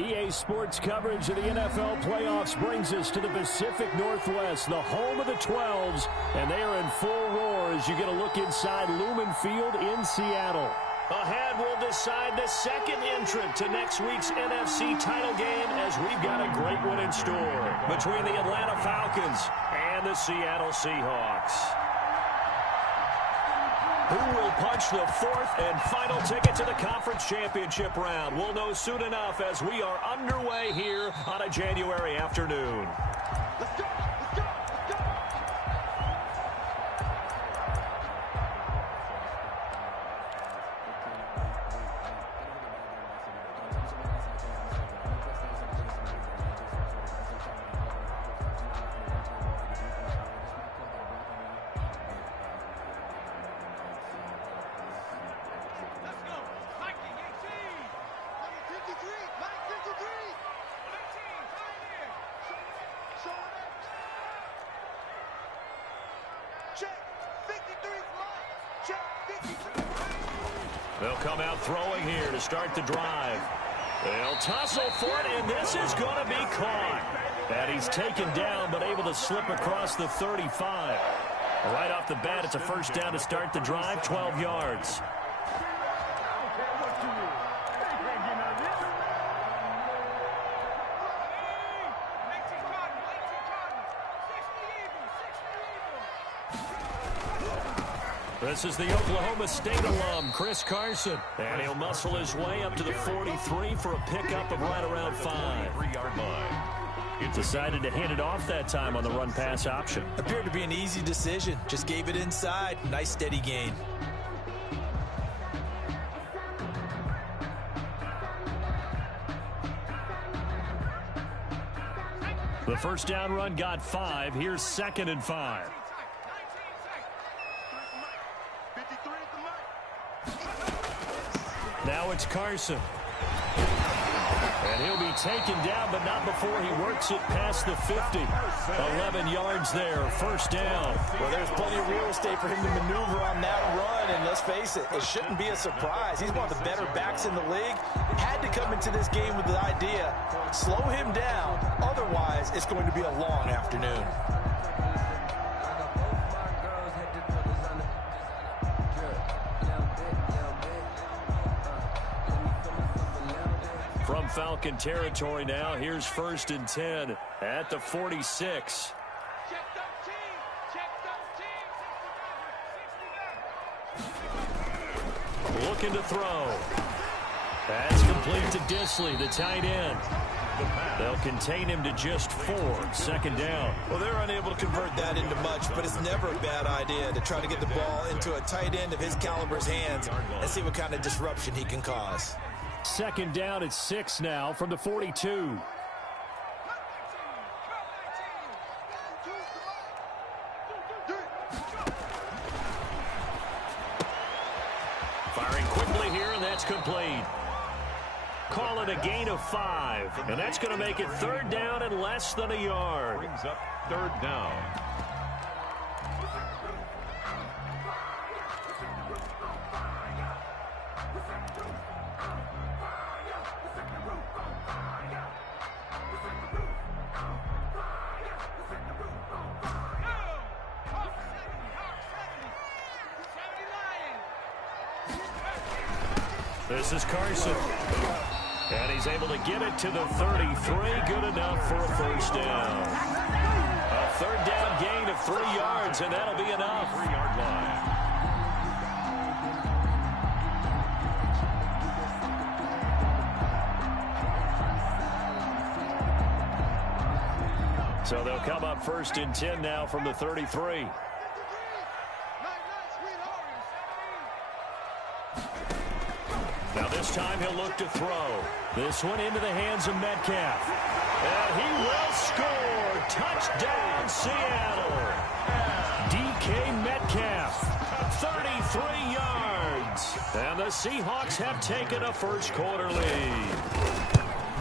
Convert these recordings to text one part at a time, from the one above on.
EA Sports coverage of the NFL playoffs brings us to the Pacific Northwest, the home of the 12s, and they are in full roar as you get a look inside Lumen Field in Seattle. Ahead, we'll decide the second entrant to next week's NFC title game as we've got a great one in store between the Atlanta Falcons and the Seattle Seahawks. Who will punch the fourth and final ticket to the conference championship round? We'll know soon enough as we are underway here on a January afternoon. Let's go! Let's go! Let's go! They'll come out throwing here to start the drive. They'll tussle for it, and this is going to be caught. And he's taken down, but able to slip across the 35. Right off the bat, it's a first down to start the drive, 12 yards. This is the Oklahoma State alum, Chris Carson. And he'll muscle his way up to the 43 for a pickup of right around 5. 3-yard line. Decided to hand it off that time on the run-pass option. Appeared to be an easy decision. Just gave it inside. Nice steady gain. The first down run got 5. Here's 2nd and 5. Now it's Carson. And he'll be taken down, but not before he works it past the 50. 11 yards there, first down. Well, there's plenty of real estate for him to maneuver on that run, and let's face it, it shouldn't be a surprise. He's one of the better backs in the league. Had to come into this game with the idea, slow him down, otherwise it's going to be a long afternoon. From Falcon territory now, here's 1st and 10 at the 46. Looking to throw. That's complete to Disley, the tight end. They'll contain him to just 4, 2nd down. Well, they're unable to convert that into much, but it's never a bad idea to try to get the ball into a tight end of his caliber's hands and see what kind of disruption he can cause. 2nd down at 6 now from the 42. Firing quickly here, and that's complete. Call it a gain of 5, and that's going to make it 3rd down and less than a yard. Brings up 3rd down. This is Carson. And he's able to get it to the 33. Good enough for a first down. A 3rd down gain of 3 yards, and that'll be enough. 3-yard line. So they'll come up 1st and 10 now from the 33. Now this time he'll look to throw. This one into the hands of Metcalf. And he will score. Touchdown, Seattle. DK Metcalf, 33 yards. And the Seahawks have taken a first quarter lead.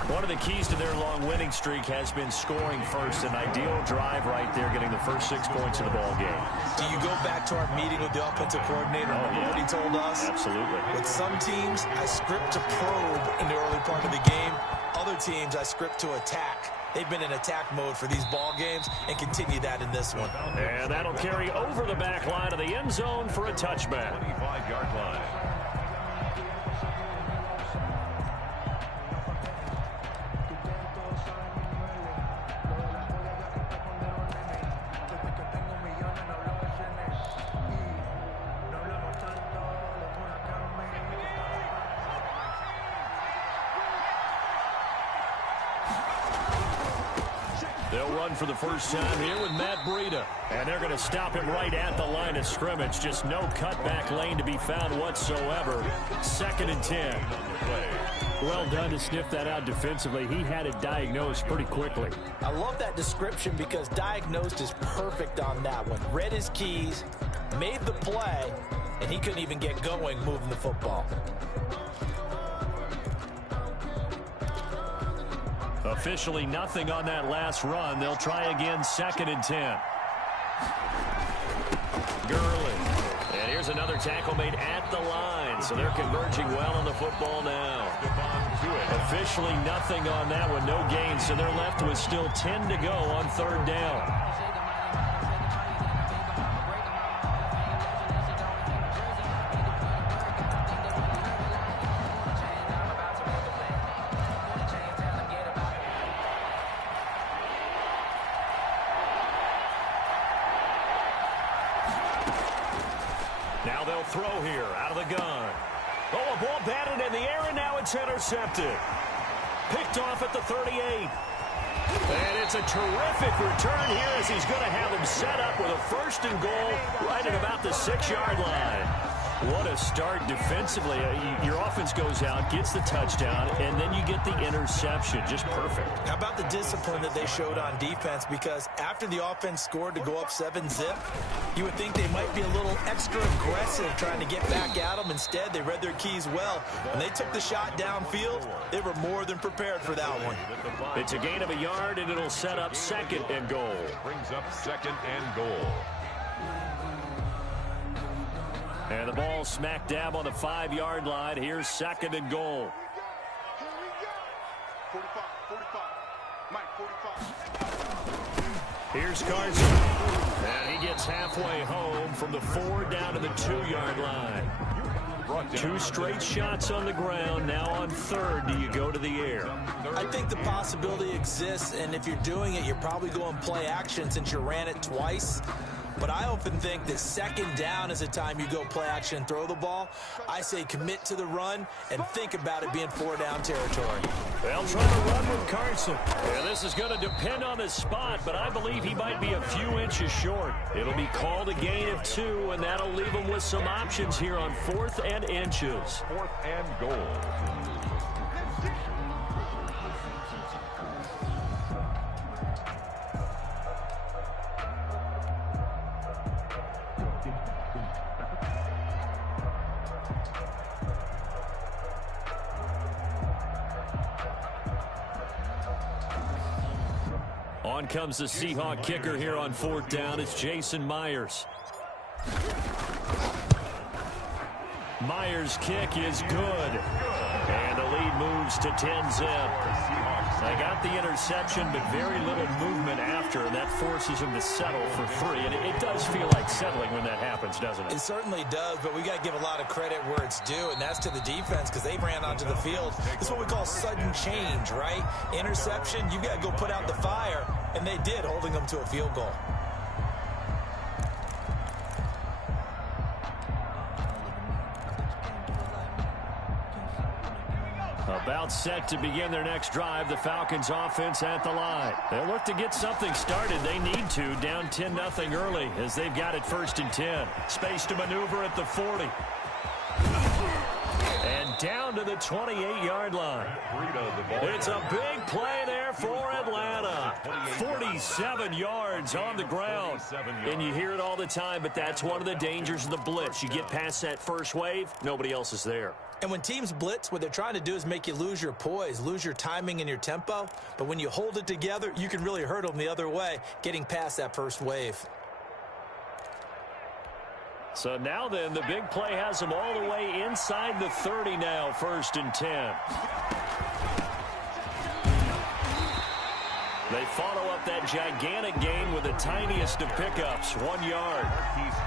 One of the keys to their long winning streak has been scoring first. An ideal drive right there, getting the first 6 points of the ball game. Do you go back to our meeting with the offensive coordinator? Remember what he told us? Absolutely. With some teams, I script to probe in the early part of the game. Other teams, I script to attack. They've been in attack mode for these ball games and continue that in this one. And that'll carry over the back line of the end zone for a touchback. 25-yard line. They'll run for the first time here with Matt Breida. And they're going to stop him right at the line of scrimmage. Just no cutback lane to be found whatsoever. 2nd and 10. Well done to sniff that out defensively. He had it diagnosed pretty quickly. I love that description because diagnosed is perfect on that one. Read his keys, made the play, and he couldn't even get going moving the football. Officially nothing on that last run. They'll try again, 2nd and 10. Gurley. And here's another tackle made at the line. So they're converging well on the football now. Officially nothing on that one. No gain. So they're left with still 10 to go on 3rd down. Now they'll throw here out of the gun. Oh, a ball batted in the air, and now it's intercepted. Picked off at the 38. And it's a terrific return here as he's going to have him set up with a 1st and goal right at about the 6-yard line. What a start defensively. Your offense goes out, gets the touchdown, and then you get the interception. Just perfect. How about the discipline that they showed on defense? Because after the offense scored to go up 7-zip, you would think they might be a little extra aggressive trying to get back at them. Instead, they read their keys well. When they took the shot downfield, they were more than prepared for that one. It's a gain of a yard, and it'll set up 2nd and goal. Brings up 2nd and goal. And the ball smack dab on the 5-yard line. Here's 2nd and goal. 45, 45. Mike, 45. Here's Carson. And he gets halfway home from the 4 down to the 2-yard line. 2 straight shots on the ground. Now on 3rd, do you go to the air? I think the possibility exists, and if you're doing it, you're probably going play action since you ran it twice. But I often think that 2nd down is a time you go play action and throw the ball. I say commit to the run and think about it being 4-down territory. They'll try to run with Carson. Yeah, this is going to depend on his spot, but I believe he might be a few inches short. It'll be called a gain of 2, and that'll leave him with some options here on 4th and inches. 4th and goal. On comes the Seahawk kicker here on 4th down. It's Jason Myers. Myers' kick is good. And the lead moves to 10-zip. They got the interception, but very little movement after, and that forces him to settle for 3. And it does feel like settling when that happens, doesn't it? It certainly does, but we got to give a lot of credit where it's due, and that's to the defense because they ran onto the field. This is what we call sudden change, right? Interception, you got to go put out the fire, and they did, holding them to a field goal. About set to begin their next drive. The Falcons offense at the line. They'll look to get something started. They need to. Down 10-0 early as they've got it 1st and 10. Space to maneuver at the 40. And down to the 28-yard line. It's a big play there for Atlanta. 47 yards on the ground. And you hear it all the time, but that's one of the dangers of the blitz. You get past that first wave, nobody else is there. And when teams blitz, what they're trying to do is make you lose your poise, lose your timing and your tempo. But when you hold it together, you can really hurt them the other way, getting past that first wave. So now then, the big play has them all the way inside the 30 now, 1st and 10. They follow up that gigantic gain with the tiniest of pickups, 1 yard.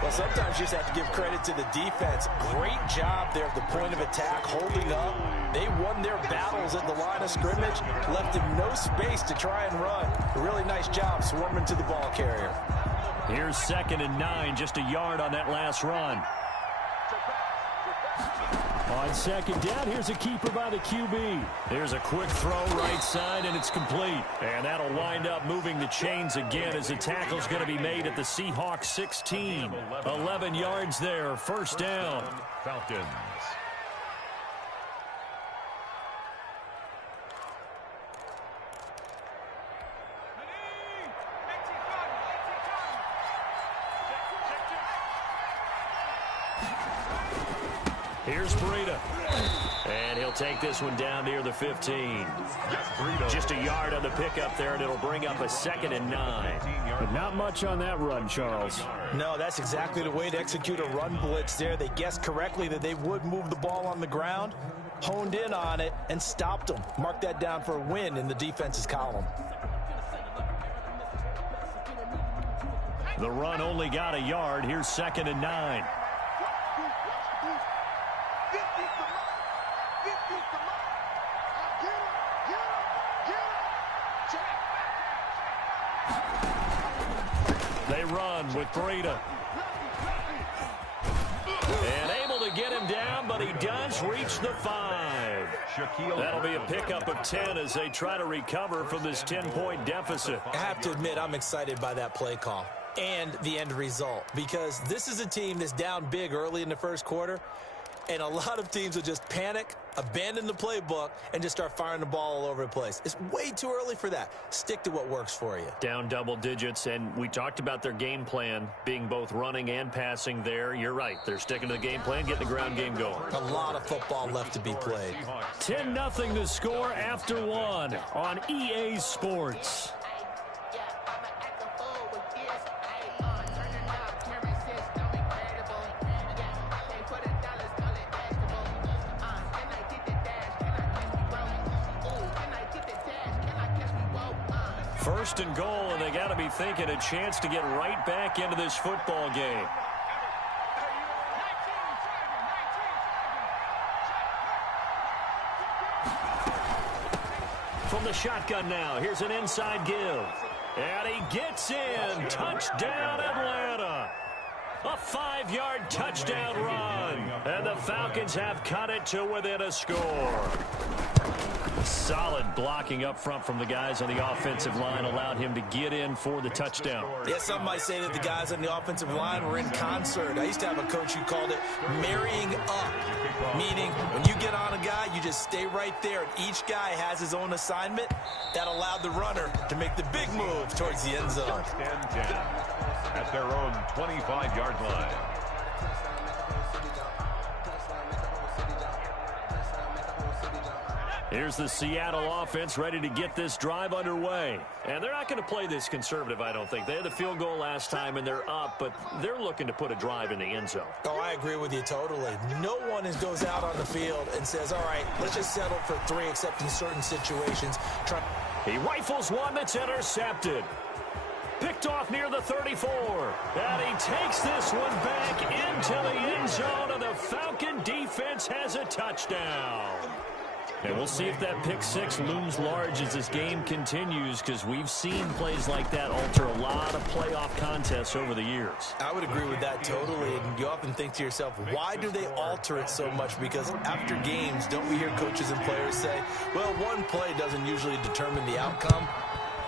Well, sometimes you just have to give credit to the defense. Great job there at the point of attack, holding up. They won their battles at the line of scrimmage, left them no space to try and run. A really nice job swarming to the ball carrier. Here's 2nd and 9, just a yard on that last run. On 2nd down, here's a keeper by the QB. There's a quick throw right side, and it's complete. And that'll wind up moving the chains again as the tackle's going to be made at the Seahawks 16. 11 yards there, 1st down. Falcons. Here's Breida. And he'll take this one down near the 15. Just a yard on the pickup there, and it'll bring up a 2nd and 9. But not much on that run, Charles. No, that's exactly the way to execute a run blitz there. They guessed correctly that they would move the ball on the ground, honed in on it, and stopped them. Mark that down for a win in the defense's column. The run only got a yard. Here's 2nd and 9. They run with Breida. And able to get him down, but he does reach the 5. That'll be a pickup of 10 as they try to recover from this 10-point deficit. I have to admit, I'm excited by that play call and the end result, because this is a team that's down big early in the first quarter, and a lot of teams will just panic, abandon the playbook, and just start firing the ball all over the place. It's way too early for that. Stick to what works for you. Down double digits, and we talked about their game plan being both running and passing there. You're right. They're sticking to the game plan, getting the ground game going. A lot of football left to be played. 10-0 the score after 1 on EA Sports. First and goal, and they got to be thinking a chance to get right back into this football game. From the shotgun now, here's an inside give. And he gets in. Touchdown, Atlanta. A 5-yard touchdown run. And the Falcons have cut it to within a score. Solid blocking up front from the guys on the offensive line allowed him to get in for the touchdown. Yeah, some might say that the guys on the offensive line were in concert. I used to have a coach who called it marrying up, meaning when you get on a guy, you just stay right there, and each guy has his own assignment. That allowed the runner to make the big move towards the end zone. First and 10 at their own 25-yard line. Here's the Seattle offense ready to get this drive underway. And they're not going to play this conservative, I don't think. They had the field goal last time, and they're up, but they're looking to put a drive in the end zone. Oh, I agree with you totally. No one goes out on the field and says, all right, let's just settle for 3, except in certain situations. He rifles one that's intercepted. Picked off near the 34. And he takes this one back into the end zone, and the Falcon defense has a touchdown. And we'll see if that pick 6 looms large as this game continues, because we've seen plays like that alter a lot of playoff contests over the years. I would agree with that totally. And you often think to yourself, why do they alter it so much? Because after games, don't we hear coaches and players say, well, one play doesn't usually determine the outcome.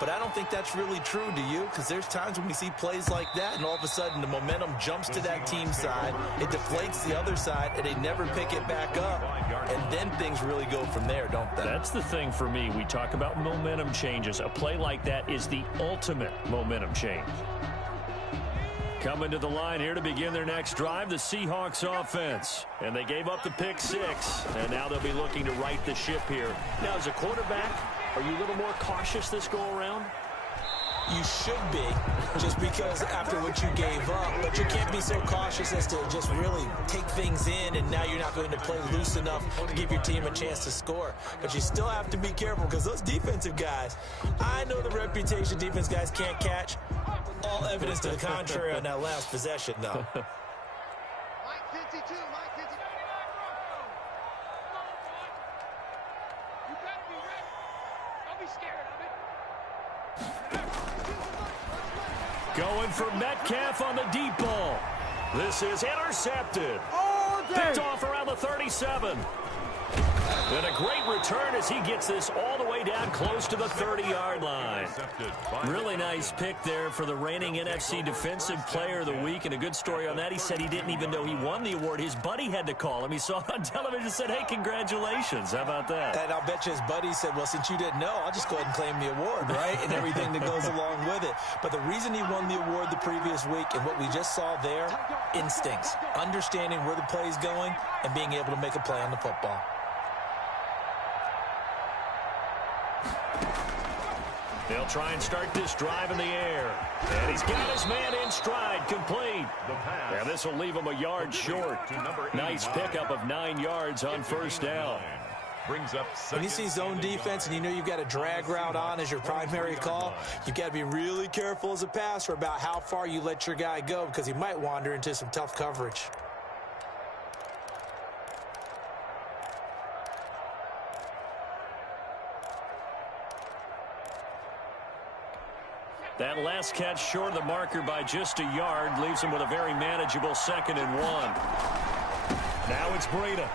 but I don't think that's really true, do you? Because there's times when we see plays like that, and all of a sudden the momentum jumps to that team's side, it deflates the other side, and they never pick it back up, and then things really go from there, don't they? That's the thing for me. We talk about momentum changes. A play like that is the ultimate momentum change. Coming to the line here to begin their next drive, the Seahawks offense. And they gave up the pick 6, and now they'll be looking to right the ship here. Now, as a quarterback, are you a little more cautious this go-around? You should be, just because after what you gave up, but you can't be so cautious as to just really take things in, and now you're not going to play loose enough to give your team a chance to score. But you still have to be careful, because those defensive guys, I know the reputation defense guys can't catch. All evidence to the contrary on that last possession, though. Mike 52, Mike 52. You better be ready. Don't be scared of it. Going for Metcalf on the deep ball. This is intercepted. Picked off around the 37. And a great return as he gets this all the way down close to the 30-yard line. Really nice pick there for the reigning NFC Defensive Player of the Week. And a good story on that. He said he didn't even know he won the award. His buddy had to call him. He saw it on television and said, hey, congratulations. How about that? And I'll bet you his buddy said, well, since you didn't know, I'll just go ahead and claim the award, right? And everything that goes along with it. But the reason he won the award the previous week and what we just saw there, instincts, understanding where the play is going and being able to make a play on the football. They'll try and start this drive in the air. And he's got his man in stride, complete. And this will leave him a yard short. Nice pickup of 9 yards on first down. When you see zone defense and you know you've got a drag route on as your primary call, you've got to be really careful as a passer about how far you let your guy go, because he might wander into some tough coverage. That last catch short of the marker by just a yard leaves him with a very manageable 2nd and 1. Now it's Breida.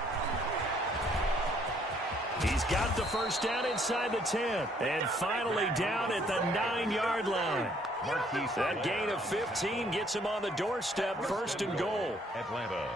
He's got the first down inside the 10. And finally down at the 9-yard line. That gain of 15 gets him on the doorstep, 1st and goal. Atlanta.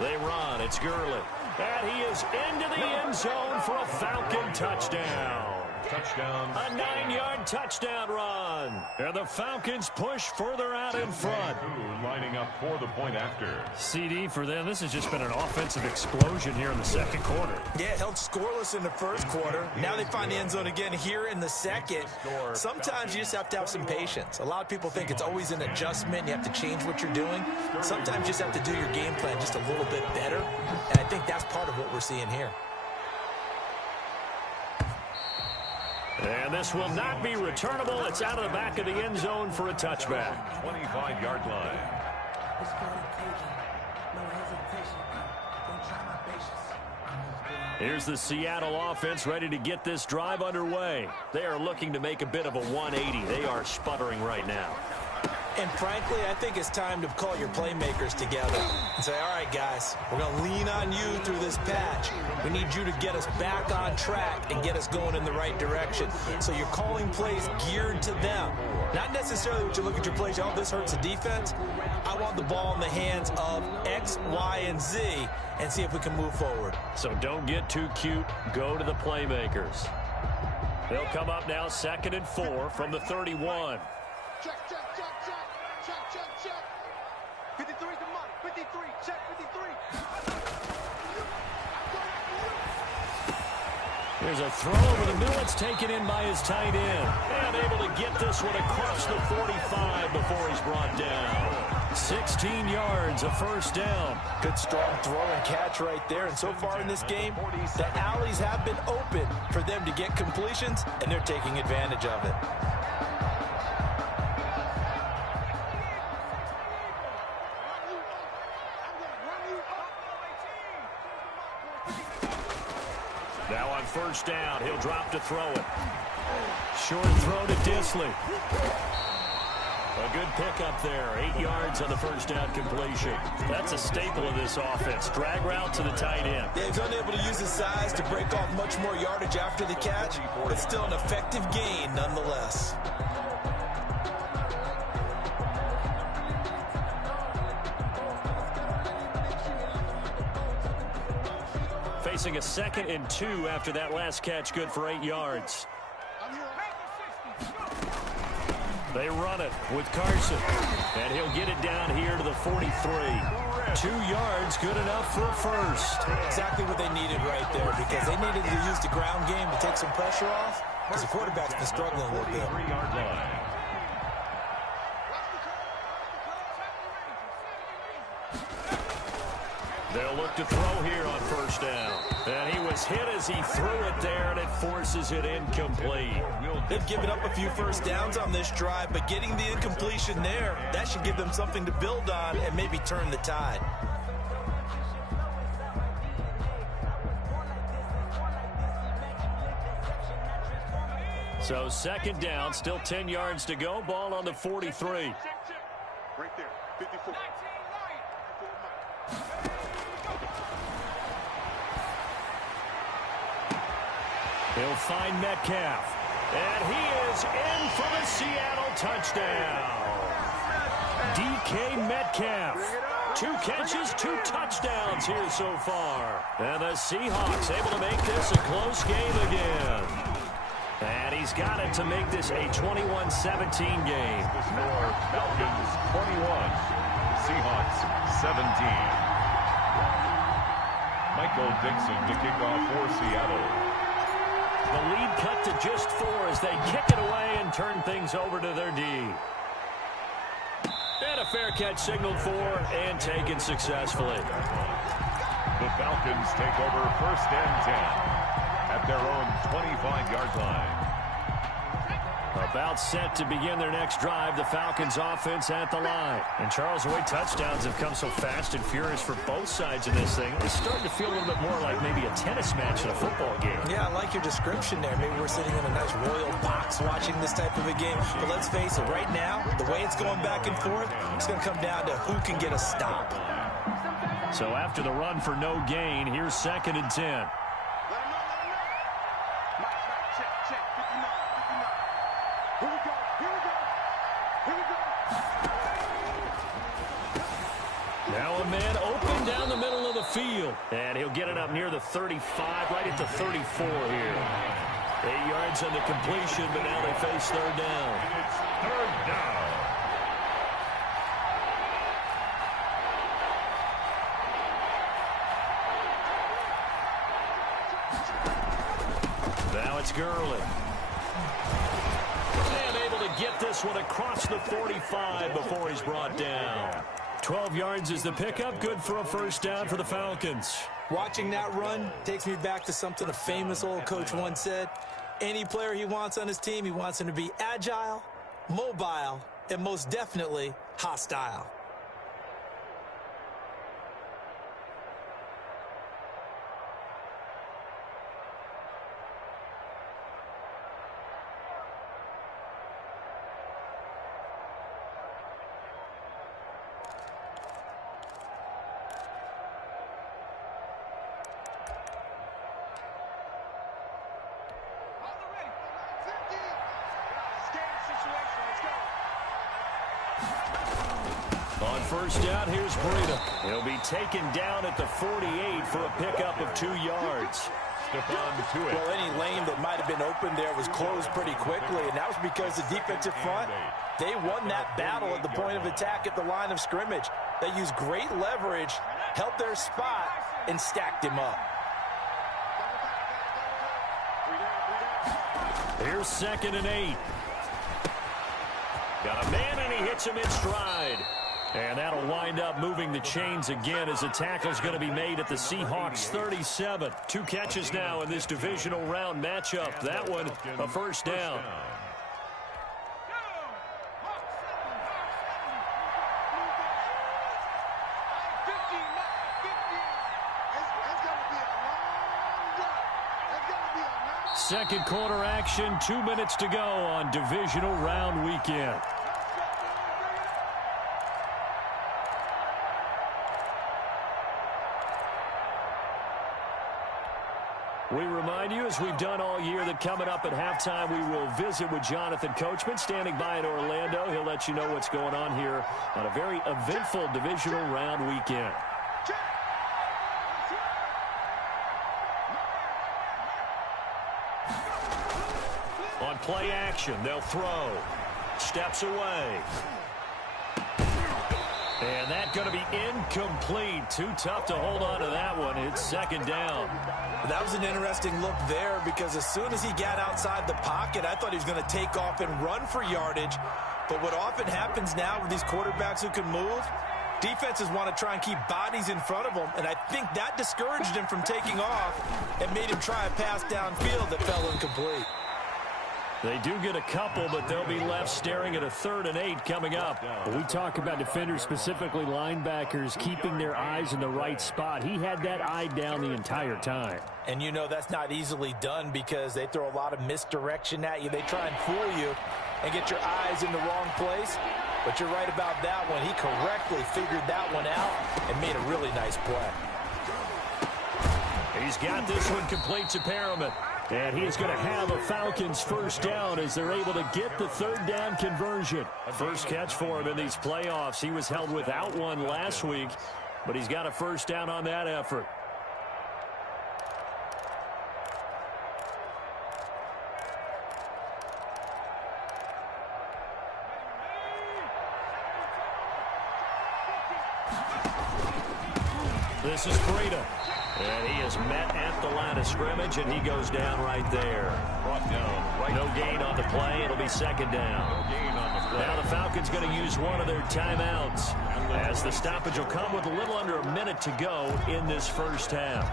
They run. It's Gurley. And he is into the end zone for a Falcon touchdown. Touchdown. A 9-yard touchdown run. And the Falcons push further out in front. Lining up for the point after. CD for them. This has just been an offensive explosion here in the second quarter. Yeah, held scoreless in the first quarter. Now they find the end zone again here in the second. Sometimes you just have to have some patience. A lot of people think it's always an adjustment. You have to change what you're doing. Sometimes you just have to do your game plan just a little bit better. And I think that's part of what we're seeing here. And this will not be returnable. It's out of the back of the end zone for a touchback. 25-yard line. Here's the Seattle offense ready to get this drive underway. They are looking to make a bit of a 180. They are sputtering right now. And frankly, I think it's time to call your playmakers together and say, all right, guys, we're going to lean on you through this patch. We need you to get us back on track and get us going in the right direction. So you're calling plays geared to them. Not necessarily what you look at your plays, oh, this hurts the defense. I want the ball in the hands of X, Y, and Z and see if we can move forward. So don't get too cute. Go to the playmakers. They'll come up now 2nd and 4 from the 31. Check, check, check, check. Check, check, check. 53 to Mike. 53. Check 53. There's a throw over the middle. It's taken in by his tight end. And able to get this one across the 45 before he's brought down. 16 yards, a first down. Good strong throw and catch right there. And so far in this game, the alleys have been open for them to get completions, and they're taking advantage of it. Now on first down, he'll drop to throw it. Short throw to Disley. A good pickup there. 8 yards on the first down completion. That's a staple of this offense. Drag route to the tight end. Yeah, he's unable to use his size to break off much more yardage after the catch, but still an effective gain nonetheless. Facing a 2nd and 2 after that last catch, good for 8 yards. They run it with Carson, and he'll get it down here to the 43. 2 yards, good enough for a first. Exactly what they needed right there, because they needed to use the ground game to take some pressure off, because the quarterback's been struggling a little bit. 3-yard line. They'll look to throw here on first down. And he was hit as he threw it there, and it forces it incomplete. They've given up a few first downs on this drive, but getting the incompletion there, that should give them something to build on and maybe turn the tide. So 2nd down, still 10 yards to go. Ball on the 43. Right there, 54. He'll find Metcalf. And he is in for the Seattle touchdown. DK Metcalf. 2 catches, 2 touchdowns here so far. And the Seahawks able to make this a close game again. And he's got it to make this a 21-17 game. The score, Falcons 21, Seahawks 17. Michael Dixon to kick off for Seattle. The lead cut to just 4 as they kick it away and turn things over to their D. And a fair catch signaled for and taken successfully. The Falcons take over 1st and 10 at their own 25-yard line. About set to begin their next drive, the Falcons offense at the line. And Charles, the way touchdowns have come so fast and furious for both sides in this thing, it's starting to feel a little bit more like maybe a tennis match in a football game. Yeah, I like your description there. Maybe we're sitting in a nice royal box watching this type of a game. But let's face it, right now, the way it's going back and forth, it's going to come down to who can get a stop. So after the run for no gain, here's 2nd and 10. Now a man open down the middle of the field. And he'll get it up near the 35, right at the 34 here. 8 yards on the completion, but now they face 3rd down. It's 3rd down. Now it's Gurley. And able to get this one across the 45 before he's brought down. 12 yards is the pickup. Good for a first down for the Falcons. Watching that run takes me back to something a famous old coach once said. Any player he wants on his team, he wants him to be agile, mobile, and most definitely hostile. On first down, here's Breida. He'll be taken down at the 48 for a pickup of 2 yards. Well, any lane that might have been open there was closed pretty quickly, and that was because the defensive front, they won that battle at the point of attack at the line of scrimmage. They used great leverage, held their spot, and stacked him up. Here's 2nd and 8. Got a man, and he hits him in stride. And that'll wind up moving the chains again as the tackle's going to be made at the Seahawks 37. 2 catches now in this divisional round matchup. That one, a first down. Second quarter action, 2 minutes to go on divisional round weekend. you, as we've done all year, that coming up at halftime, we will visit with Jonathan Coachman, standing by in Orlando. He'll let you know what's going on here on a very eventful divisional round weekend. On play action, they'll throw. Steps away. And that's going to be incomplete. Too tough to hold on to that one. It's second down. That was an interesting look there, because as soon as he got outside the pocket, I thought he was going to take off and run for yardage. But what often happens now with these quarterbacks who can move, defenses want to try and keep bodies in front of them, and I think that discouraged him from taking off and made him try a pass downfield that fell incomplete. They do get a couple, but they'll be left staring at a 3rd and 8 coming up. We talk about defenders, specifically linebackers, keeping their eyes in the right spot. He had that eye down the entire time. And you know that's not easily done, because they throw a lot of misdirection at you. They try and fool you and get your eyes in the wrong place. But you're right about that one. He correctly figured that one out and made a really nice play. He's got this one complete to Perriman. And he is going to have a Falcons first down as they're able to get the 3rd down conversion. First catch for him in these playoffs. He was held without one last week, but he's got a first down on that effort. This is Freedom. And he is met at the line of scrimmage, and he goes down right there. Brought down. Right. No gain on the play. It'll be second down. No gain on the play. Now the Falcons going to use one of their timeouts, as the stoppage will come with a little under a minute to go in this first half.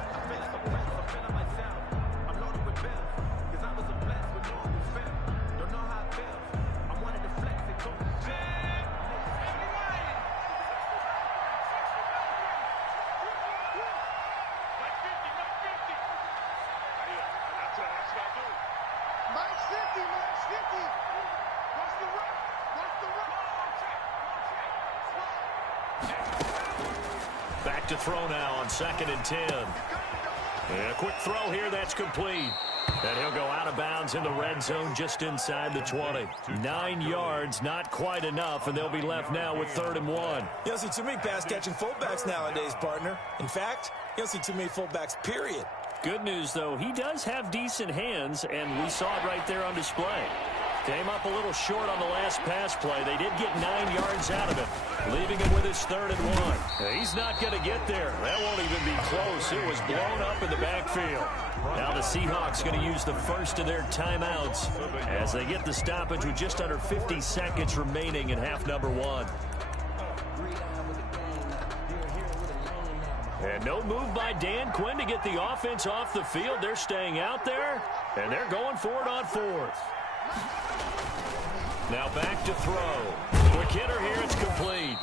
Back to throw now on 2nd and 10. And a quick throw here, that's complete. And he'll go out of bounds in the red zone just inside the 20. 9 yards, not quite enough, and they'll be left now with 3rd and 1. You don't see too many pass-catching fullbacks nowadays, partner. In fact, you don't see too many fullbacks, period. Good news, though, he does have decent hands, and we saw it right there on display. Came up a little short on the last pass play. They did get 9 yards out of it, leaving him with his 3rd and 1. He's not going to get there. That won't even be close. It was blown up in the backfield. Now the Seahawks going to use the first of their timeouts as they get the stoppage with just under 50 seconds remaining in half number 1. And no move by Dan Quinn to get the offense off the field. They're staying out there, and they're going for it on 4th. Now back to throw. Quick hitter here, it's complete.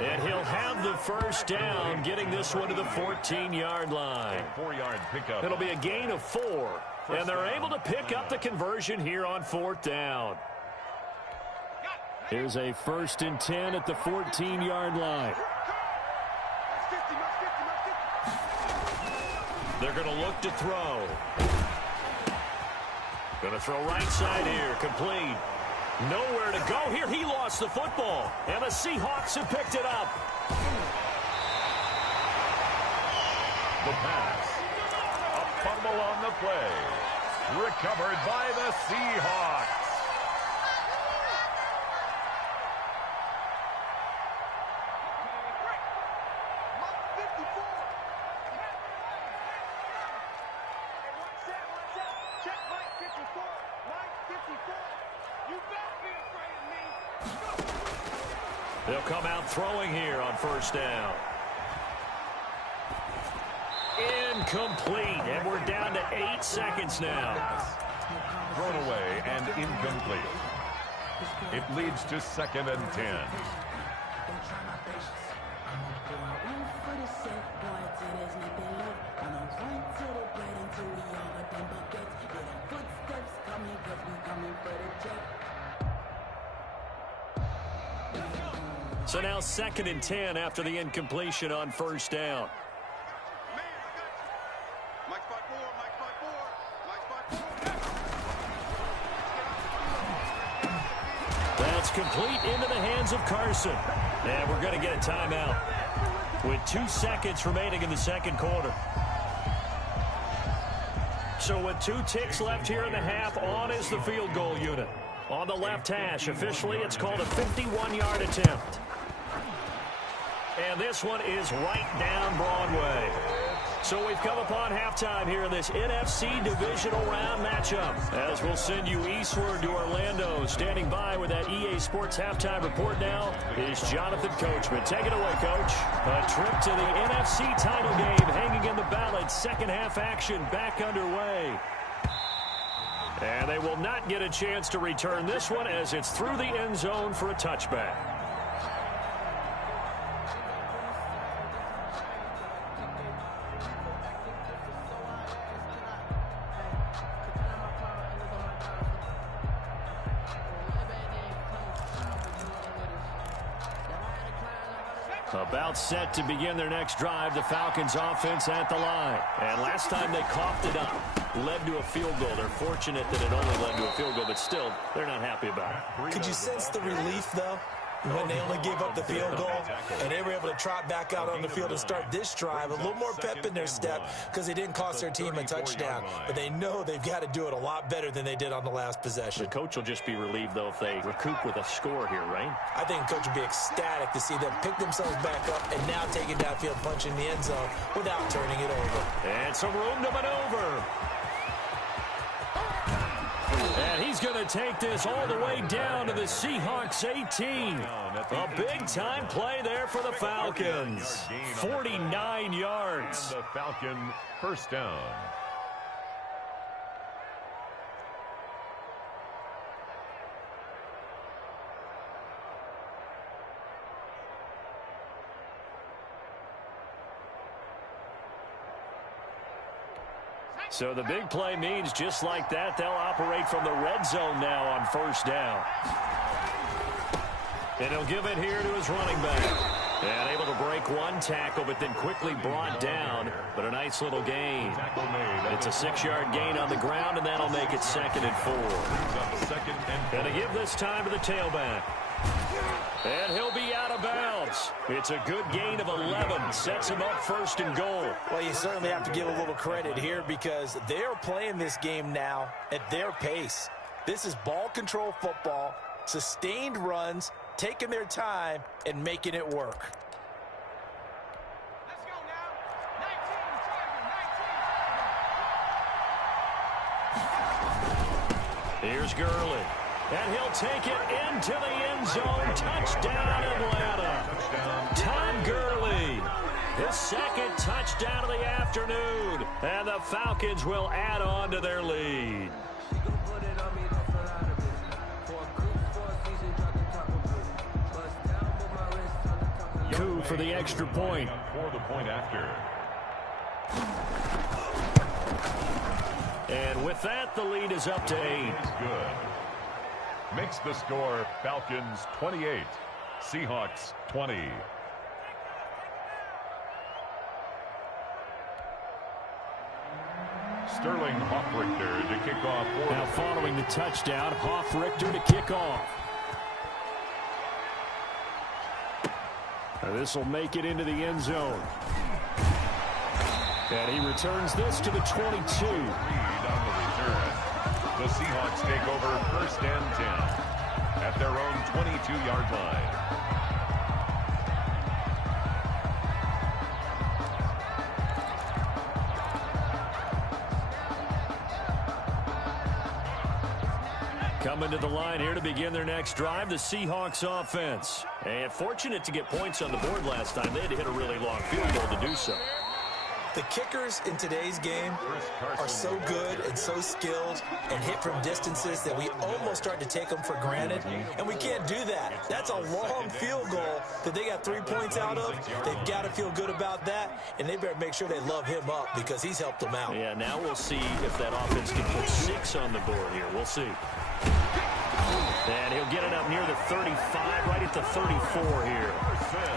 And he'll have the first down, getting this one to the 14-yard line. 4-yard pickup. It'll be a gain of 4. And they're able to pick up the conversion here on 4th down. Here's a 1st and 10 at the 14-yard line. They're going to look to throw. Going to throw right side here, complete. Nowhere to go here. He lost the football, and the Seahawks have picked it up. The pass. A fumble on the play. Recovered by the Seahawks. They'll come out throwing here on first down. Incomplete, and we're down to 8 seconds now. Thrown away and incomplete. It leads to 2nd and 10. So now 2nd and 10 after the incompletion on first down. Man, I got you. Mike's by 4, Mike's by 4. That's complete into the hands of Carson. And we're going to get a timeout with 2 seconds remaining in the second quarter. So with 2 ticks left here in the half, on is the field goal unit. On the left hash, officially it's called a 51-yard attempt. And this one is right down Broadway. So we've come upon halftime here in this NFC divisional round matchup. As we'll send you eastward to Orlando. Standing by with that EA Sports halftime report now is Jonathan Coachman. Take it away, Coach. A trip to the NFC title game hanging in the balance. Second half action back underway. And they will not get a chance to return this one as it's through the end zone for a touchback. About set to begin their next drive, the Falcons offense at the line. And last time they coughed it up, led to a field goal. They're fortunate that it only led to a field goal, but still, they're not happy about it. Could you sense the relief, though, when they only gave up the field goal and they were able to trot back out on the field and start this drive? A little more pep in their step because they didn't cost their team a touchdown. But they know they've got to do it a lot better than they did on the last possession. The coach will just be relieved, though, if they recoup with a score here, right? I think the coach will be ecstatic to see them pick themselves back up and now taking downfield, punching the end zone without turning it over. And some room to maneuver. And he's going to take this all the way down to the Seahawks 18. A big-time play there for the Falcons. 49 yards. The Falcon first down. So the big play means just like that, they'll operate from the red zone now on first down. And he'll give it here to his running back. And able to break one tackle, but then quickly brought down. But a nice little gain. It's a 6-yard gain on the ground, and that'll make it 2nd and 4. And to give this time to the tailback. And he'll be out of bounds. It's a good gain of 11. Sets him up 1st and goal. Well, you certainly have to give a little credit here because they're playing this game now at their pace. This is ball control football, sustained runs, taking their time, and making it work. Let's go now. 19, Here's Gurley. And he'll take it into the end zone. Touchdown, Atlanta. Tom Gurley. His 2nd touchdown of the afternoon. And the Falcons will add on to their lead. Coup for the extra point. For the point after. And with that, the lead is up to 8. Good. Makes the score Falcons 28, Seahawks 20. Sterling Hoffrichter to kick off. Now following the touchdown, Hoffrichter to kick off. Now this will make it into the end zone. And he returns this to the 22. On the return. The Seahawks take over 1st and 10 at their own 22-yard line. Coming to the line here to begin their next drive, the Seahawks offense. And fortunate to get points on the board last time. They had to hit a really long field goal to do so. The kickers in today's game are so good and so skilled and hit from distances that we almost start to take them for granted, and we can't do that. That's a long field goal that they got 3 points out of. They've got to feel good about that, and they better make sure they love him up because he's helped them out. Yeah, now we'll see if that offense can put 6 on the board here. We'll see. And he'll get it up near the 35, right at the 34 here.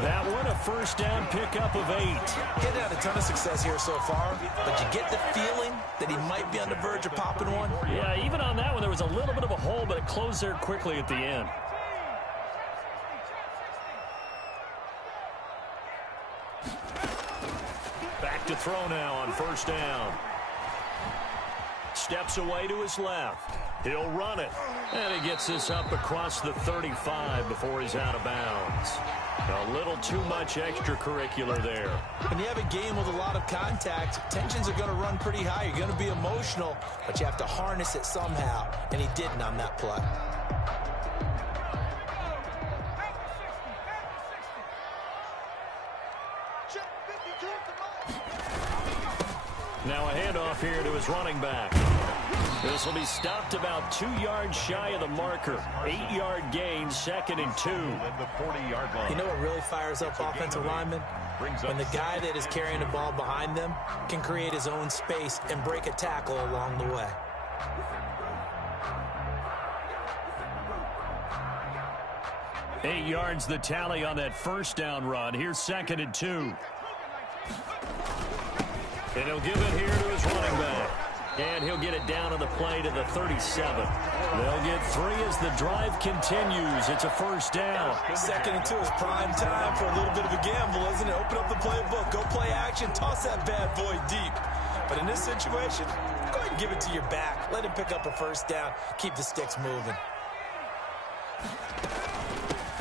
That one, a first down pickup of 8. He's had a ton of success here so far, but you get the feeling that he might be on the verge of popping one. Yeah, even on that one, there was a little bit of a hole, but it closed there quickly at the end. throw now on first down. Steps away to his left. He'll run it. And he gets this up across the 35 before he's out of bounds. A little too much extracurricular there. When you have a game with a lot of contact, tensions are going to run pretty high. You're going to be emotional, but you have to harness it somehow, and he didn't on that play. Now a handoff here to his running back. This will be stopped about 2 yards shy of the marker. 8-yard gain, 2nd and 2. You know what really fires up offensive linemen? When the guy that is carrying the ball behind them can create his own space and break a tackle along the way. Eight yards the tally on that first down run. Here's 2nd and 2. And he'll give it here to his running back. And he'll get it down on the play to the 37. They'll get 3 as the drive continues. It's a first down. 2nd and 2 is prime time for a little bit of a gamble, isn't it? Open up the playbook, go play action, toss that bad boy deep. But in this situation, go ahead and give it to your back. Let him pick up a first down. Keep the sticks moving.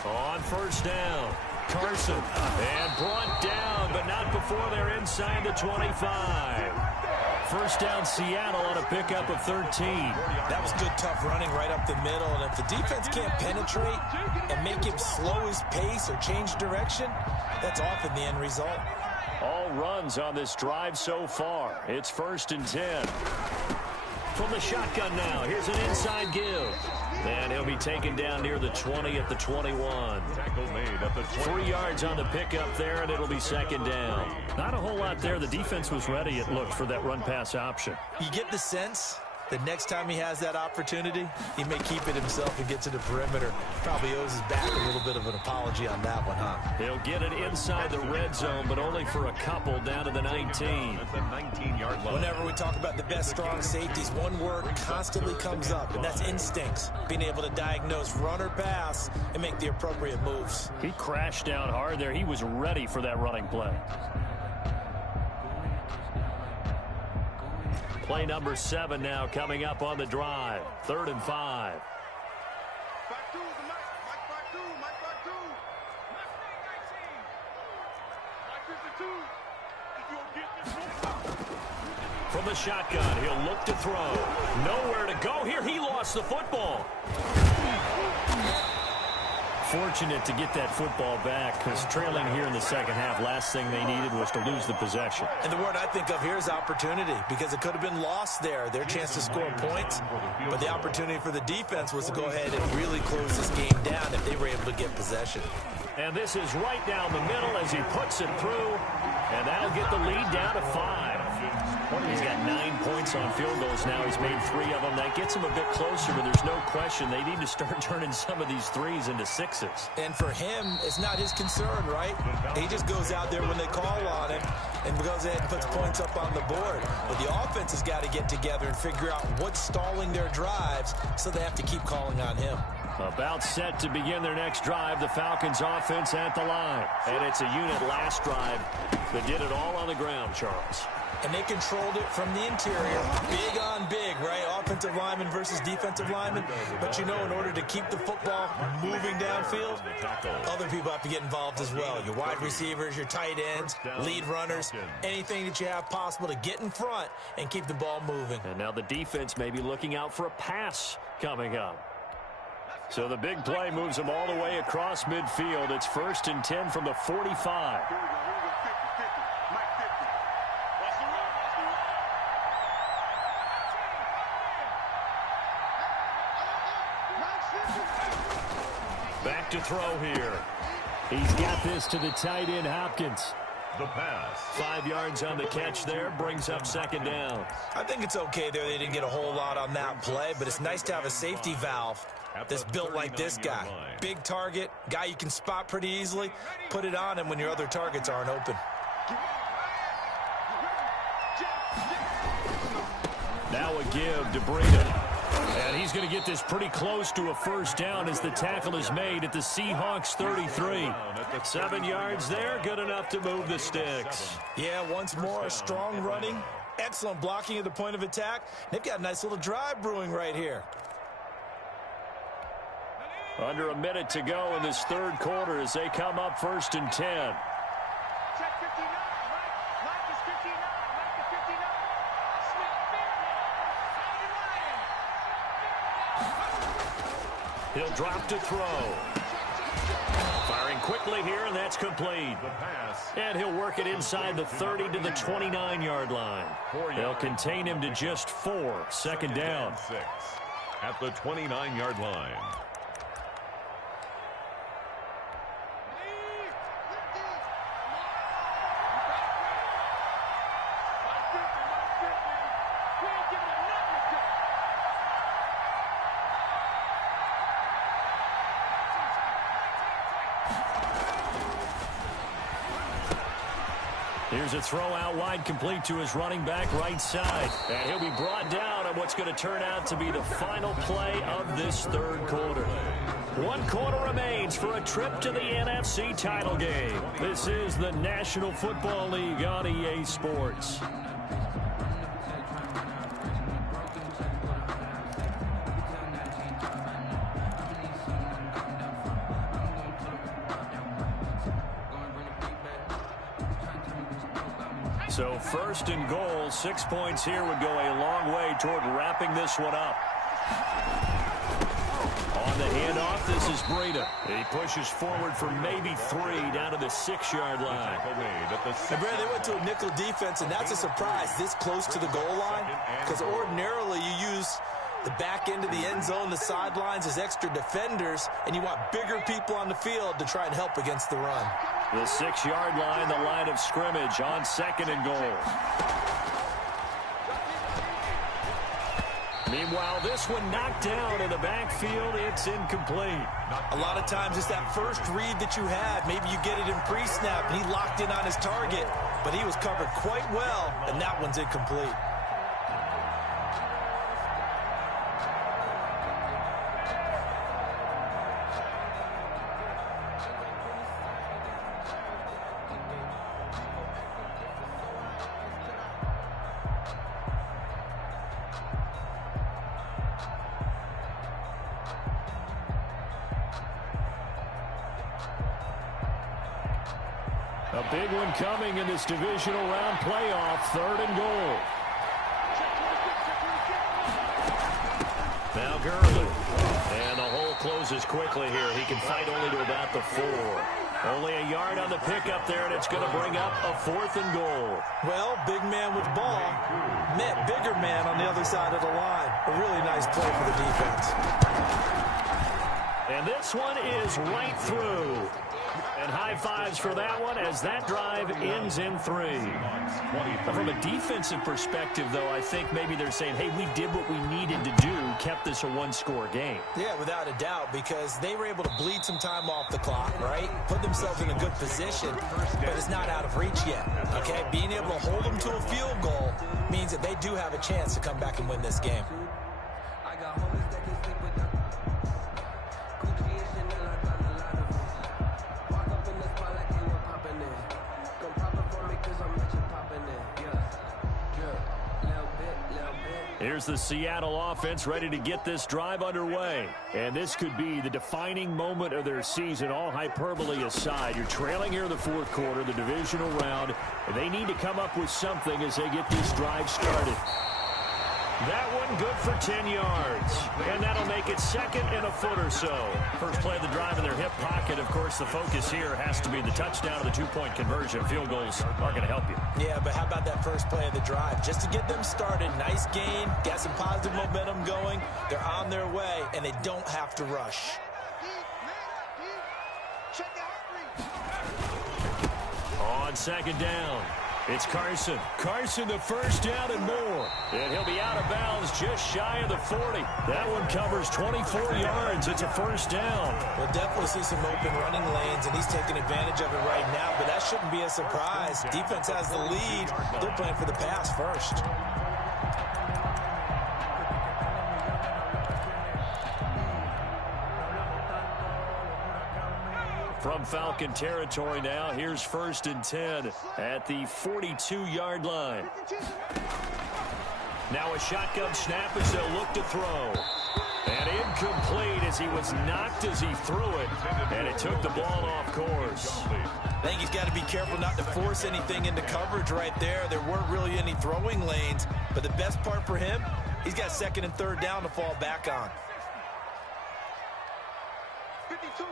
On first down, Carson. And brought down, but not before they're inside the 25. First down, Seattle on a pickup of 13. That was good, tough running right up the middle. And if the defense can't penetrate and make him slow his pace or change direction, that's often the end result. All runs on this drive so far. It's 1st and 10. From the shotgun now, here's an inside give. And he'll be taken down near the 20 at the 21. 3 yards on the pickup there, and it'll be 2nd down. Not a whole lot there. The defense was ready, it looked, for that run-pass option. You get the sense that next time he has that opportunity, he may keep it himself and get to the perimeter. Probably owes his back a little bit of an apology on that one, huh? He'll get it inside the red zone, but only for a couple down to the 19. Whenever we talk about the best strong safeties, one word constantly comes up, and that's instincts. Being able to diagnose run or pass and make the appropriate moves. He crashed down hard there. He was ready for that running play. Play number 7 now coming up on the drive. 3rd and 5. From the shotgun, he'll look to throw. Nowhere to go here. He lost the football. Fortunate to get that football back, because trailing here in the second half, last thing they needed was to lose the possession. And the word I think of here is opportunity, because it could have been lost there, their chance to score points. But the opportunity for the defense was to go ahead and really close this game down if they were able to get possession. And this is right down the middle as he puts it through, and that'll get the lead down to 5. He's got 9 points on field goals now. He's made 3 of them. That gets him a bit closer, but there's no question they need to start turning some of these 3s into 6s. And for him, it's not his concern, right? He just goes out there when they call on him and goes ahead and puts points up on the board. But the offense has got to get together and figure out what's stalling their drives, so they have to keep calling on him. About set to begin their next drive, the Falcons offense at the line. And it's a unit last drive that did it all on the ground, Charles. And they controlled it from the interior. Big on big, right? Offensive lineman versus defensive lineman. But you know, in order to keep the football moving downfield, other people have to get involved as well. Your wide receivers, your tight ends, lead runners, anything that you have possible to get in front and keep the ball moving. And now the defense may be looking out for a pass coming up. So the big play moves them all the way across midfield. It's 1st and 10 from the 45. Back to throw here. He's got this to the tight end, Hopkins. The pass. 5 yards on the catch there, brings up 2nd down. I think it's okay there. They didn't get a whole lot on that play, but it's nice to have a safety valve that's built like this guy. Big target, guy you can spot pretty easily. Put it on him when your other targets aren't open. Now a give to Breida. And he's going to get this pretty close to a first down as the tackle is made at the Seahawks 33. 7 yards there, good enough to move the sticks. Yeah, once more, strong running, excellent blocking at the point of attack. They've got a nice little drive brewing right here. Under a minute to go in this third quarter as they come up 1st and 10. Check 59, Mike is 59, Mike is 59. Smith, He'll drop to throw. Firing quickly here, and that's complete. And he'll work it inside the 30 to the 29-yard line. They'll contain him to just 4. Second down. 6 at the 29-yard line. Here's a throw out wide, complete to his running back right side. And he'll be brought down on what's going to turn out to be the final play of this third quarter. 1 quarter remains for a trip to the NFC title game. This is the National Football League on EA Sports. So 1st and goal, 6 points here would go a long way toward wrapping this one up. On the handoff, this is Breida. He pushes forward for maybe 3 down to the 6-yard line. And Brad, they went to a nickel defense, and that's a surprise this close to the goal line, because ordinarily you use the back end of the end zone, the sidelines as extra defenders, and you want bigger people on the field to try and help against the run. The 6-yard line, the line of scrimmage on 2nd and goal. Meanwhile, this one knocked down in the backfield. It's incomplete. A lot of times it's that first read that you had. Maybe you get it in pre-snap, and he locked in on his target, but he was covered quite well, and that one's incomplete. A big one coming in this divisional round playoff, 3rd and goal. Now Gurley. And the hole closes quickly here. He can fight only to about the 4. Only a yard on the pickup there, and it's going to bring up a 4th and goal. Well, big man with ball met bigger man on the other side of the line. A really nice play for the defense. And this one is right through. And high fives for that one as that drive ends in 3. From a defensive perspective, though, I think maybe they're saying, hey, we did what we needed to do, kept this a 1-score game. Yeah, without a doubt, because they were able to bleed some time off the clock, right? Put themselves in a good position, but it's not out of reach yet, okay? Being able to hold them to a field goal means that they do have a chance to come back and win this game. Here's the Seattle offense ready to get this drive underway. And this could be the defining moment of their season, all hyperbole aside. You're trailing here in the 4th quarter, the divisional round, and they need to come up with something as they get this drive started. That one good for 10 yards. And that'll make it 2nd and a foot or so. First play of the drive in their hip pocket. Of course, the focus here has to be the touchdown of the 2-point conversion. Field goals are going to help you. Yeah, but how about that first play of the drive? Just to get them started, nice gain, got some positive momentum going. They're on their way, and they don't have to rush. On 2nd down, it's Carson. Carson, the first down and more. And he'll be out of bounds just shy of the 40. That one covers 24 yards. It's a first down. We'll definitely see some open running lanes, and he's taking advantage of it right now, but that shouldn't be a surprise. Defense has the lead. They're playing for the pass first. From Falcon territory now, here's 1st and 10 at the 42-yard line. Now a shotgun snap as they'll look to throw. And incomplete as he was knocked as he threw it. And it took the ball off course. I think he's got to be careful not to force anything into coverage right there. There weren't really any throwing lanes. But the best part for him, he's got 2nd and 3rd down to fall back on. 52.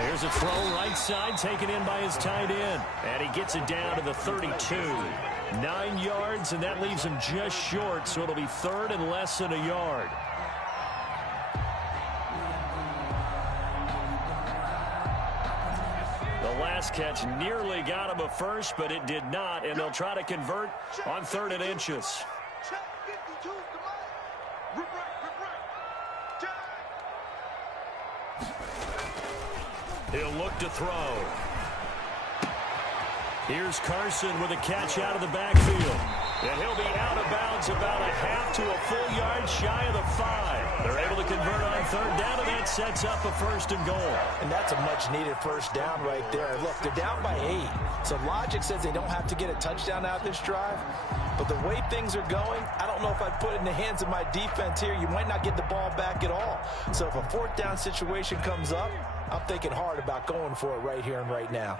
Here's a throw right side taken in by his tight end. And he gets it down to the 32. 9 yards, and that leaves him just short, so it'll be 3rd and less than a yard. The last catch nearly got him a first, but it did not, and they'll try to convert on 3rd and inches. Check 52. Come on. Rip right. Check. He'll look to throw. Here's Carson with a catch out of the backfield. And he'll be out of bounds about a half to a full yard shy of the 5. They're able to convert on 3rd down, and that sets up a 1st and goal. And that's a much-needed 1st down right there. Look, they're down by 8. So logic says they don't have to get a touchdown out this drive. But the way things are going, I don't know if I'd put it in the hands of my defense here. You might not get the ball back at all. So if a 4th down situation comes up, I'm thinking hard about going for it right here and right now.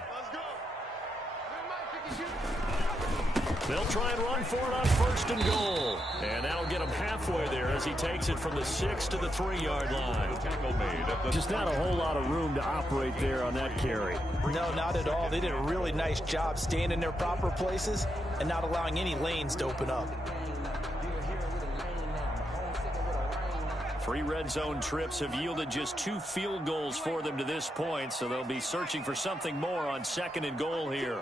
They'll try and run for it on 1st and goal. And that'll get him halfway there as he takes it from the 6 to the 3-yard line. Just not a whole lot of room to operate there on that carry. No, not at all. They did a really nice job staying in their proper places and not allowing any lanes to open up. 3 red zone trips have yielded just 2 field goals for them to this point, so they'll be searching for something more on 2nd and goal here.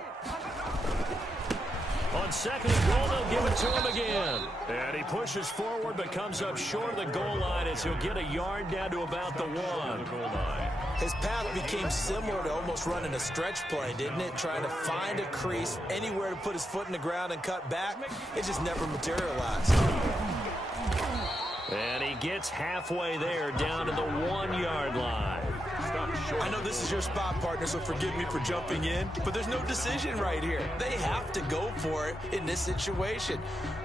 On 2nd and goal, they'll give it to him again. And he pushes forward but comes up short of the goal line as he'll get a yard down to about the 1. His path became similar to almost running a stretch play, didn't it? Trying to find a crease, anywhere to put his foot in the ground and cut back. It just never materialized. And he gets halfway there down to the 1-yard line. I know this is your spot, partner, so forgive me for jumping in, but there's no decision right here. They have to go for it in this situation.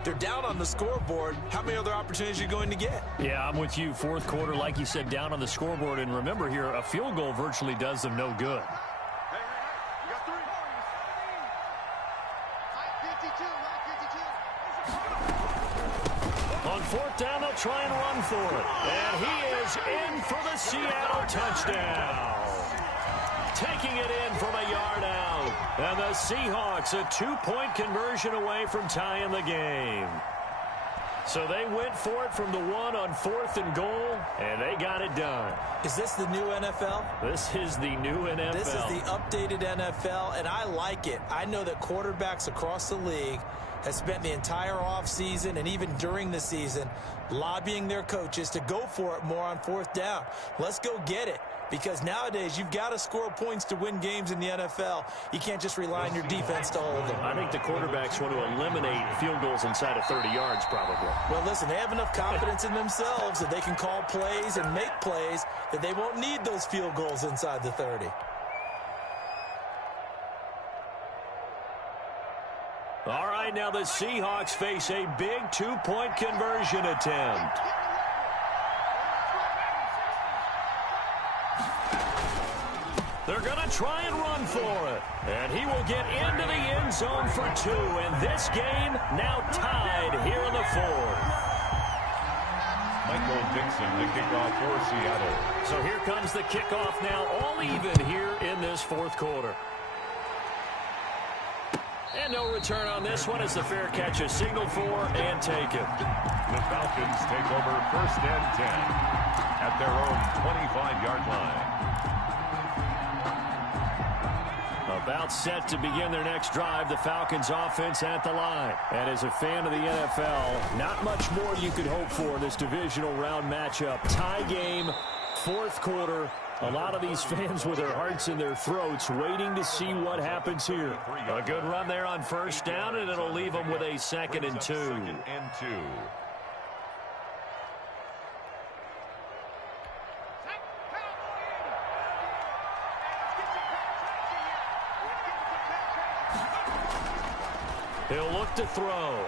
They're down on the scoreboard. How many other opportunities are you going to get? Yeah, I'm with you. 4th quarter, like you said, down on the scoreboard. And remember here, a field goal virtually does them no good. You got 3. 52. On 4th down, they'll try and run for it. And he is in for the Seattle touchdown. Taking it in from a yard out. And the Seahawks a 2-point conversion away from tying the game. So they went for it from the 1 on 4th and goal, and they got it done. Is this the new NFL? This is the new NFL. This is the updated NFL, and I like it. I know that quarterbacks across the league have spent the entire offseason and even during the season lobbying their coaches to go for it more on 4th down. Let's go get it. Because nowadays, you've got to score points to win games in the NFL. You can't just rely on your defense to hold them. I think the quarterbacks want to eliminate field goals inside of 30 yards, probably. Well, listen, they have enough confidence in themselves that they can call plays and make plays that they won't need those field goals inside the 30. All right, now the Seahawks face a big 2-point conversion attempt. They're going to try and run for it. And he will get into the end zone for 2. And this game now tied here in the 4th. Michael Dixon, the kickoff for Seattle. So here comes the kickoff now, all even here in this 4th quarter. And no return on this one as the fair catch is signaled for and taken. The Falcons take over 1st and 10 at their own 25-yard line. A About set to begin their next drive, the Falcons offense at the line. And as a fan of the NFL, not much more you could hope for in this divisional round matchup. Tie game, fourth quarter. A lot of these fans with their hearts in their throats waiting to see what happens here. A good run there on first down, and it'll leave them with a 2nd and 2. He'll look to throw.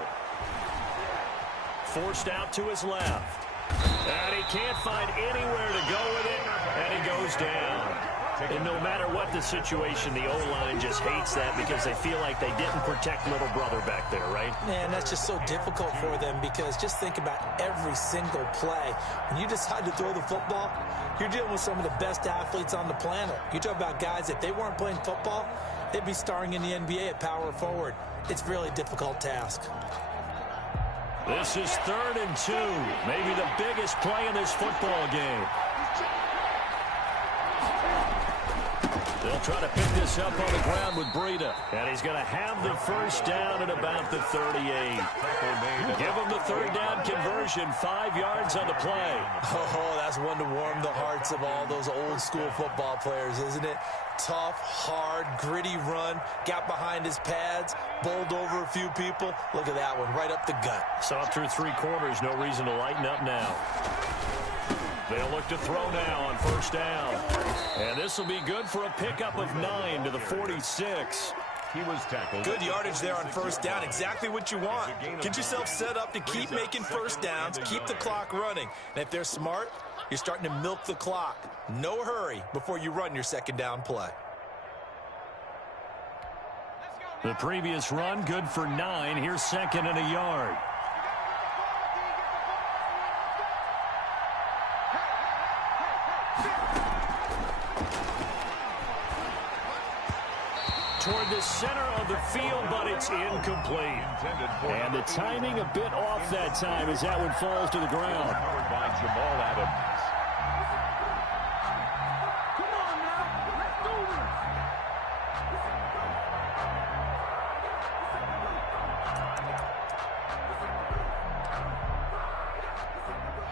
Forced out to his left. And he can't find anywhere to go with it, and he goes down. And no matter what the situation, the O-line just hates that because they feel like they didn't protect little brother back there, right? Man, that's just so difficult for them because just think about every single play. When you decide to throw the football, you're dealing with some of the best athletes on the planet. You talk about guys, if they weren't playing football, they'd be starring in the NBA at power forward. It's a really difficult task. This is 3rd and 2, maybe the biggest play in this football game. They'll try to pick this up on the ground with Breida. And he's going to have the first down at about the 38. Give him the 3rd down conversion, 5 yards on the play. Oh, that's one to warm the hearts of all those old school football players, isn't it? Tough, hard, gritty run, got behind his pads, bowled over a few people. Look at that one, right up the gut. Saw through 3 quarters, no reason to lighten up now. They'll look to throw now on first down. And this will be good for a pickup of 9 to the 46. He was tackled. Good yardage there on first down. Exactly what you want. Get yourself set up to keep making first downs, keep the clock running. And if they're smart, you're starting to milk the clock. No hurry before you run your 2nd down play. The previous run, good for 9. Here's 2nd and a yard. Toward the center of the field, but it's incomplete. And the timing a bit off that time as that one falls to the ground. Covered by Jamal Adams.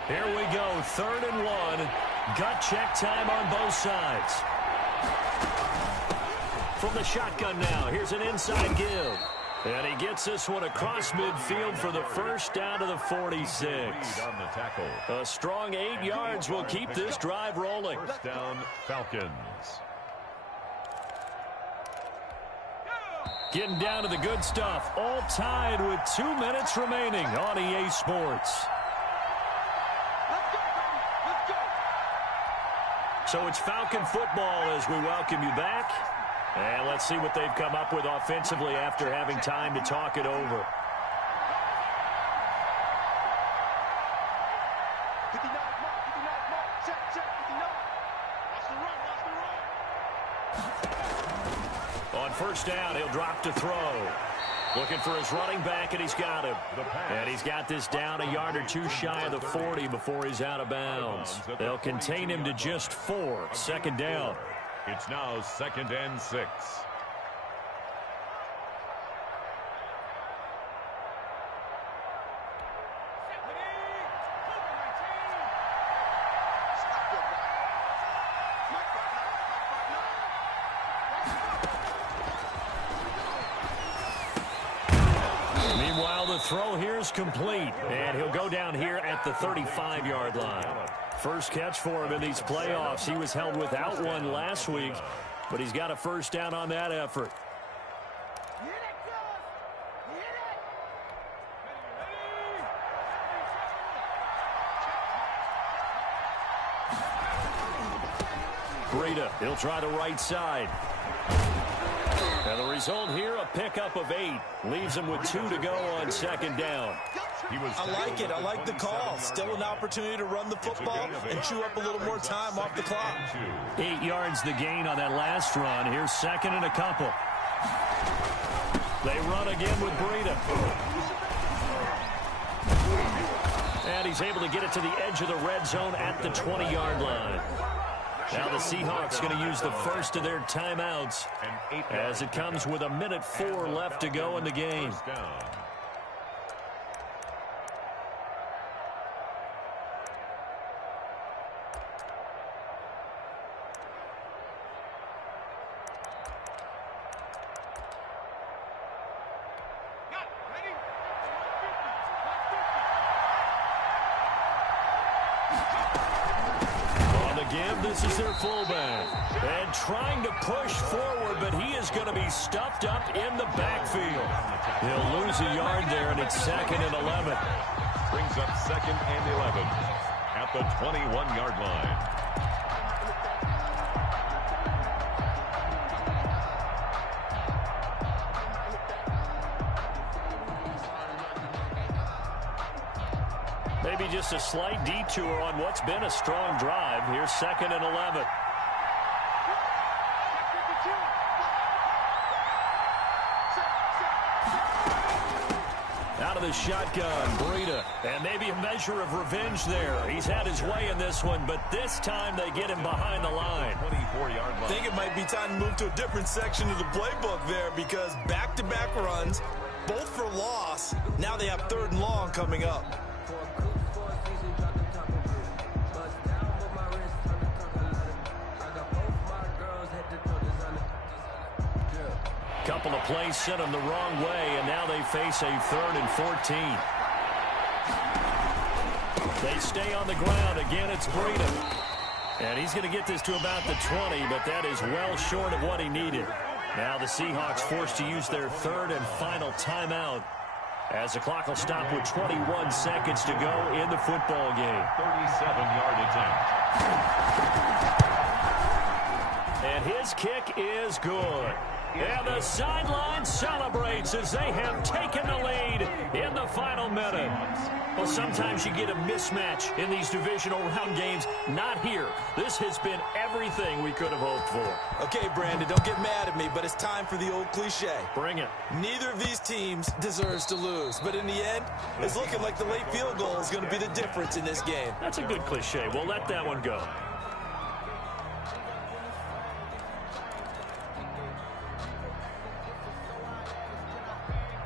Here we go, 3rd and 1. Gut check time on both sides. From the shotgun now, here's an inside give. And he gets this one across midfield for the first down to the 46. A strong 8 yards will keep this drive rolling. First down, Falcons. Getting down to the good stuff. All tied with 2 minutes remaining on EA Sports. So it's Falcon football as we welcome you back. And let's see what they've come up with offensively after having time to talk it over. On first down, he'll drop to throw. Looking for his running back, and he's got him. And he's got this down a yard or 2 shy of the 40 before he's out of bounds. They'll contain him to just 4. 2nd down. It's now 2nd and 6. Meanwhile, the throw here is complete. And he'll go down here at the 35-yard line. First catch for him in these playoffs. He was held without one last week, but he's got a first down on that effort. Breida, he'll try the right side. And the result here, a pickup of 8. Leaves him with 2 to go on 2nd down. I like it. I like the call. Still an opportunity to run the football and chew up a little more time off the clock. 8 yards the gain on that last run. Here's 2nd and a couple. They run again with Breida. And he's able to get it to the edge of the red zone at the 20-yard line. Now the Seahawks going to use the first of their timeouts as it comes with 1:04 left to go in the game. This is their fullback. And trying to push forward, but he is going to be stuffed up in the backfield. He'll lose a yard there, and it's 2nd and 11. Brings up 2nd and 11 at the 21-yard line. Maybe just a slight detour on what's been a strong drive. Here's 2nd and 11. Out of the shotgun, Breida. And maybe a measure of revenge there. He's had his way in this one, but this time they get him behind the line. 24-yard line. I think it might be time to move to a different section of the playbook there, because back-to-back runs, both for loss. Now they have 3rd and long coming up. Couple of plays sent them the wrong way, and now they face a 3rd and 14. They stay on the ground. Again, it's Breida. And he's going to get this to about the 20, but that is well short of what he needed. Now the Seahawks forced to use their 3rd and final timeout, as the clock will stop with 21 seconds to go in the football game. 37-yard attempt. And his kick is good. And the sideline celebrates as they have taken the lead in the final minute. Well, sometimes you get a mismatch in these divisional round games. Not here. This has been everything we could have hoped for. Okay, Brandon, don't get mad at me, but it's time for the old cliche. Bring it. Neither of these teams deserves to lose, but in the end, it's looking like the late field goal is going to be the difference in this game. That's a good cliche. We'll let that one go.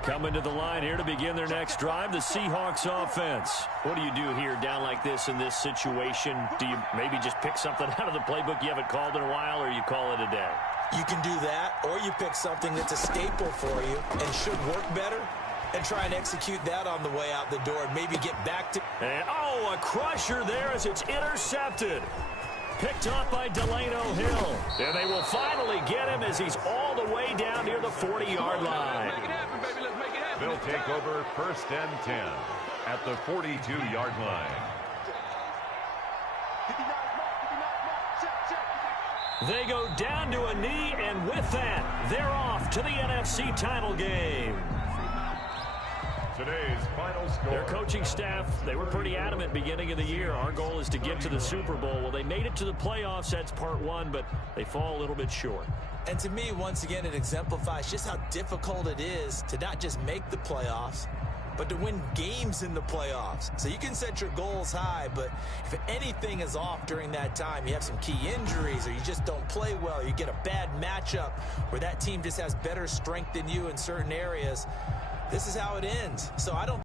Coming to the line here to begin their next drive, the Seahawks offense. What do you do here down like this in this situation? Do you maybe just pick something out of the playbook you haven't called in a while, or you call it a day? You can do that, or you pick something that's a staple for you and should work better and try and execute that on the way out the door and maybe get back to... And, a crusher there as it's intercepted. Picked off by Delano Hill. And they will finally get him as he's all the way down near the 40-yard line. They'll take over 1st and 10 at the 42-yard line. They go down to a knee, and with that, they're off to the NFC title game. Today's final score. Their coaching staff, they were pretty adamant beginning of the year. Our goal is to get to the Super Bowl. Well, they made it to the playoffs. That's part one, but they fall a little bit short. And to me, once again, it exemplifies just how difficult it is to not just make the playoffs, but to win games in the playoffs. So you can set your goals high, but if anything is off during that time, you have some key injuries, or you just don't play well, or you get a bad matchup where that team just has better strength than you in certain areas, this is how it ends. So I don't